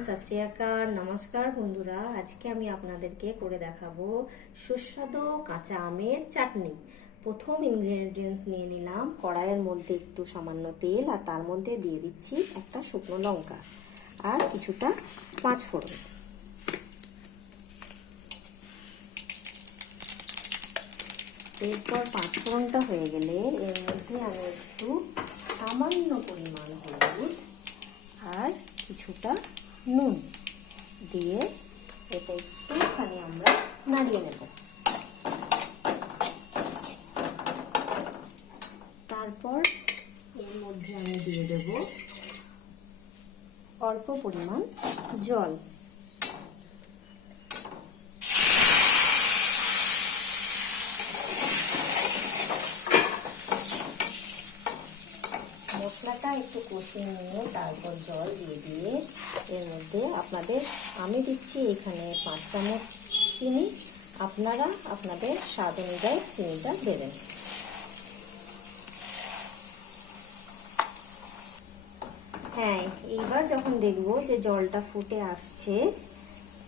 सत श्री अकाल नमस्कार बंधुरा आज के आमी आपनादेरके करे देखाबो सुस्वादु काঁচা आमेर चाटनी। प्रथम इनग्रेडिएंट्स निये निलाम कड़ाइয়ের মধ্যে একটু সামান্য তেল আর তার মধ্যে দিয়ে দিচ্ছি একটা শুকনো লঙ্কা আর কিছুটা পাঁচ ফোড়ন। এরপর পাঁচ ফোড়নটা হয়ে গেলে এর মধ্যে আমি একটু সামান্য পরিমাণ হলুদ আর কিছুটা নুন দিয়ে এটা একটুখানি আমরা নাড়িয়ে নেব। তারপর এর মধ্যে আমি দিয়ে দেব অল্প পরিমাণ জল। মশলাটা একটু কষিয়ে নিয়ে তারপর জল দিয়ে এর মধ্যে আপনাদের আমি দিচ্ছি এখানে 5 চামচ চিনি, আপনারা আপনাদের স্বাদ অনুযায়ী চিনিটা দেবেন। হ্যাঁ, এইবার যখন দেখব যে জলটা ফুটে আসছে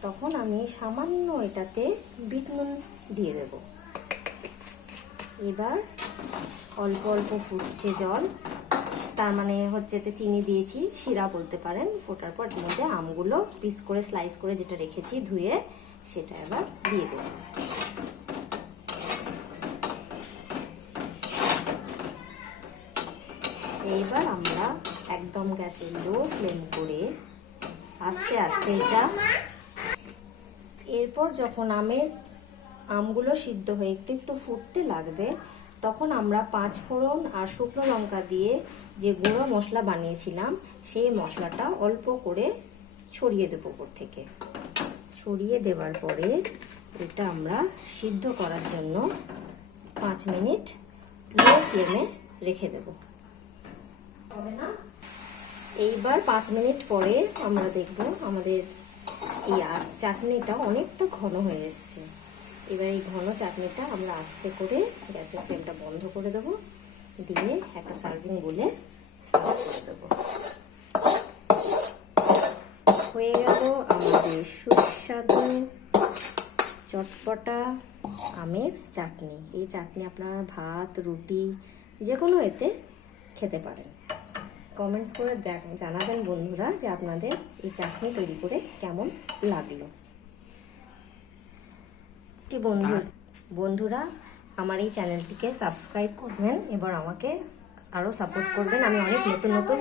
তখন আমি সামান্য এটাতে বিট নুন দিয়ে দেব। এবার অল্প অল্প ফুটছে জল, তার মানে হচ্ছে এতে চিনি দিয়েছি, শিরা বলতে পারেন। ফোটার পর এর মধ্যে আমগুলো পিস করে স্লাইস করে যেটা রেখেছি ধুয়ে সেটা এবার দিয়ে দেব। এইবার আমরা একদম গ্যাসের লো ফ্লেম করে আস্তে আস্তে এটা, এরপর যখন আমগুলো সিদ্ধ হয়ে একটু একটু ফুটতে লাগবে তখন আমরা 5 ফোড়ন আর শুকনো লঙ্কা দিয়ে যে গুঁড়ো মশলা বানিয়েছিলাম সেই মশলাটা অল্প করে ছড়িয়ে দেব উপর থেকে। ছড়িয়ে দেওয়ার পরে এটা আমরা সিদ্ধ করার জন্য 5 মিনিট লো ফ্লেমে রেখে দেব। এইবার 5 মিনিট পরে আমরা দেখব আমাদের এই চাটনিটা অনেকটা ঘন হয়ে এসছে। এবার এই ঘন চাটনিটা আমরা আস্তে করে গ্যাসের ফ্লেমটা বন্ধ করে দেব, দিয়ে একটা সার্ভিং বলে সার্ভ করে দেবো। হয়ে গেল আমাদের সুস্বাদু চটপটা আমের চাটনি। এই চাটনি আপনারা ভাত রুটি যে কোনো এতে খেতে পারেন। কমেন্টস করে জানাবেন বন্ধুরা যে আপনাদের এই চাটনি তৈরি করে কেমন লাগলো। বন্ধুরা আমার এই চ্যানেলটিকে সাবস্ক্রাইব করবেন, এবার আমাকে আরও সাপোর্ট করবেন। আমি অনেক নতুন নতুন